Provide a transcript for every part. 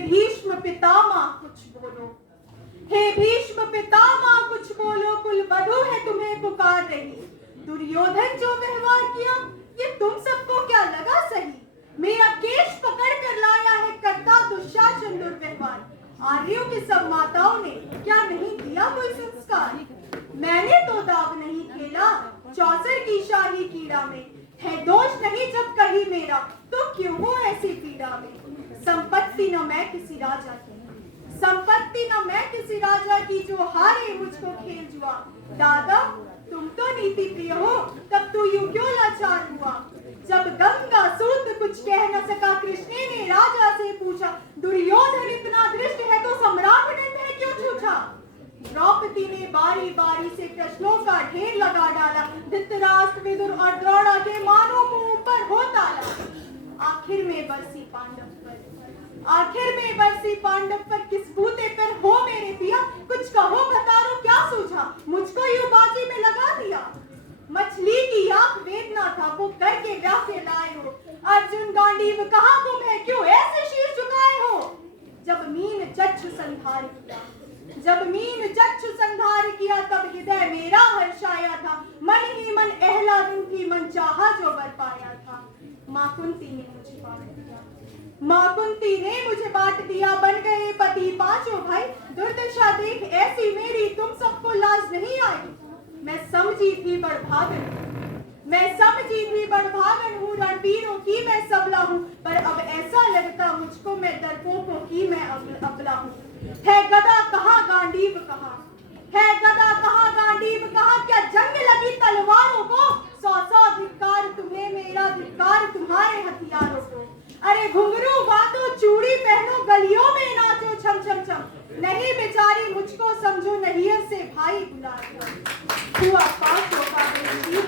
भीष्म पितामह कुछ बोलो, हे भीष्म पितामह कुछ बोलो, कुलवधू है तुम्हें पुकार रही। दुर्योधन जो व्यवहार किया ये तुम सबको क्या लगा सही? मेरा केश पकड़ कर लाया है करता दुशासन दुर्व्यवहार। आर्यों की सब माताओं ने क्या नहीं दिया कोई संस्कार? मैंने तो दाव नहीं खेला चौसर की शाही कीड़ा में। है दोष नहीं जब कहीं मेरा तो क्यों हो ऐसी पीड़ा में? संपत्ति न मैं किसी राजा की, संपत्ति न मैं किसी राजा की, जो हारे मुझको खेल जुआ। दादा तुम तो नीति प्रिय हो, तब तू यूं क्यों लाचार हुआ? जब गंगा सूत कुछ कह न सका, कृष्ण ने राजा से पूछा। दुर्योधन इतना दृष्ट है तो सम्राट नंद है क्यों छूछा? द्रौपदी ने बारी बारी से प्रश्नों का ढेर लगा डाला। धृतराष्ट्र विदुर और द्रोण के मानो मुंह ऊपर हो ताला। आखिर में बरसी पांडव पर, आखिर में बरसी पांडव पर, किस बूते पर हो मेरे पिया? कुछ कहो खतारो क्या सूझा, मुझको यूं बाजी में लगा दिया। मछली की आंख वेदना था वो करके व्यासे लाए हो। अर्जुन गांडीव कहाँ गुम है, क्यों ऐसे शीश झुकाए हो? जब मीन चक्षु संधार किया, जब मीन चक्षु संधार किया, तब हृदय मेरा हर्षाया था। मन ही मन एहलादू थी, मन चाहा जो वर पाया था। माँ कुंती ने मुझे बांट दिया, माँ कुंती ने मुझे बांट दिया। बन गए पति पांचों भाई, दुर्दशा देख ऐसी मेरी, तुम सबको लाज नहीं आई। मैं समझी थी बड़भागन, मैं समझी थी बड़भागन हूँ, रणवीरों की मैं सबला हूँ। पर अब ऐसा लगता मुझको मैं डरपोकों की मैं अबला हूँ। है गदा कहाँ गांडीव कहाँ, है गदा कहाँ गांडीव कहाँ? क्या जंग लगी तलवारों को? सौ सौ धिक्कार तुम्हें मेरा, धिक्कार तुम्हारे हथियारों को। अरे घुंघरू बांधो चूड़ी पहनो, गलियों में नाचो छम छम छम। नहीं बेचारी मुझको समझो, नैहर से भाई बुला हुआ पांचों का बलशीर,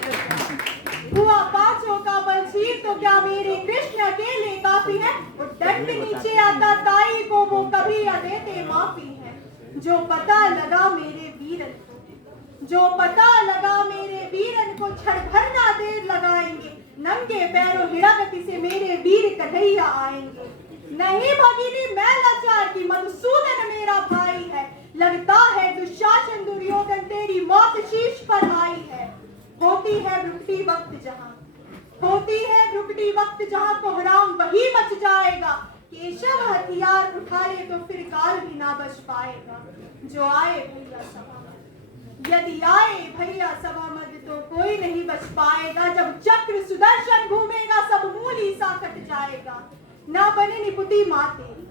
हुआ पांचों का बलशीर तो क्या मेरे कृष्ण अकेले काफी है? वो दंड नीचे आता ताई को वो कभी अदेते माफी है। जो पता लगा मेरे वीरन को, जो पता लगा मेरे वीरन को, क्षण भर ना देर लगाएंगे। नंगे पैरों हिड़कती से मेरे वीर कन्हैया आएंगे। नहीं भगिनी मैं लाचार की, मधुसूदन मेरा भाई है। लगता है दुशासन दुर्योधन तेरी मौत शीश पर आई है। होती है भ्रुकुटी वक्त जहां, होती है भ्रुकुटी वक्त जहां, कोहराम वही मच जाएगा। केशव हथियार उठा ले तो फिर काल भी ना बच पाएगा। जो आए भैया सभा मध्य, यदि आए भैया सभा मध्य, तो कोई नहीं बच पाएगा। जब चक्र सुदर्शन घूमेगा सब मूली सा कट जाएगा। ना बने निपुती माँ तेरी,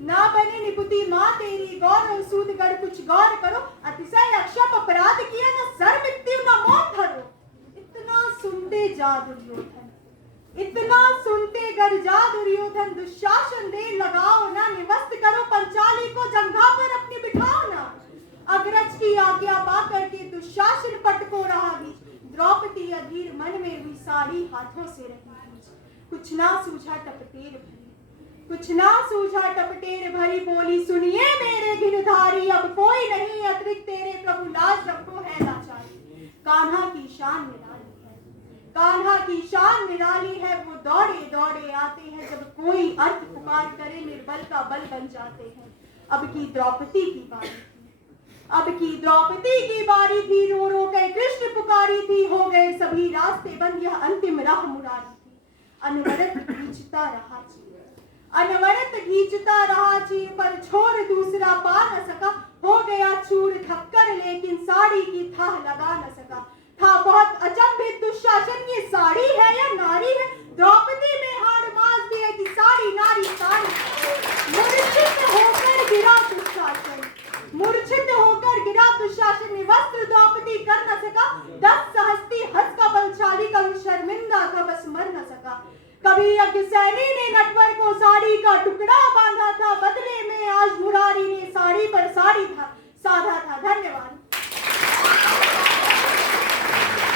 ना बने निपुती माँ तेरी, गौरव सूदगढ़ कुछ गौर करो। अतिशय अक्षम अपराध किया, न सर मृत्यु न मौत धरो। इतना सुनते जा दुर्योधन, इतना सुनते गर जा दुर्योधन। दुशासन दे लगाओ ना, निवस्त करो पंचाली को, जंघा पर अपनी बिठाओ ना। अग्रज की आज्ञा पा करके दुशासन पट को रहा बीच। द्रौपदी अधीर मन में हुई, साड़ी हाथों से रही। कुछ ना सूझा टपटेर भरी, कुछ ना सूझा टपटेर भरी। बोली सुनिए मेरे घिनधारी, अब कोई नहीं अतिरिक्त तेरे प्रभु, लाज रखो है लाचारी। कान्हा की शान निराली है, कान्हा की शान निराली है। वो दौड़े दौड़े आते हैं, जब कोई अर्थ पुकार करे निर्बल का बल बन जाते हैं। अब की द्रौपदी की बारी थी, अब की द्रौपदी की बारी थी। रो रो के कृष्ण पुकारी थी, हो गए सभी रास्ते बंद, यह अंतिम राह मुरारी। अनवरत खींचता रहा चीर, अनवरत खींचता रहा चीर, पर छोर दूसरा पा न सका। हो गया चूर थक्कर, लेकिन साड़ी की थाह लगा न सका। था बहुत अचंभित दुशासन, ये साड़ी है या नारी है? द्रौपदी में हाड़ मास दिए कि साड़ी नारी साड़ी। मूर्छित होकर गिरा दुशासन, मूर्छित होकर गिरा दुशासन। वस्त्र द्रौपदी कर न सका, 10 सहस्ती हंस का बलशाली, कभी शर्मिंदा का बस मर न सका। कभी यज्ञ सैनी ने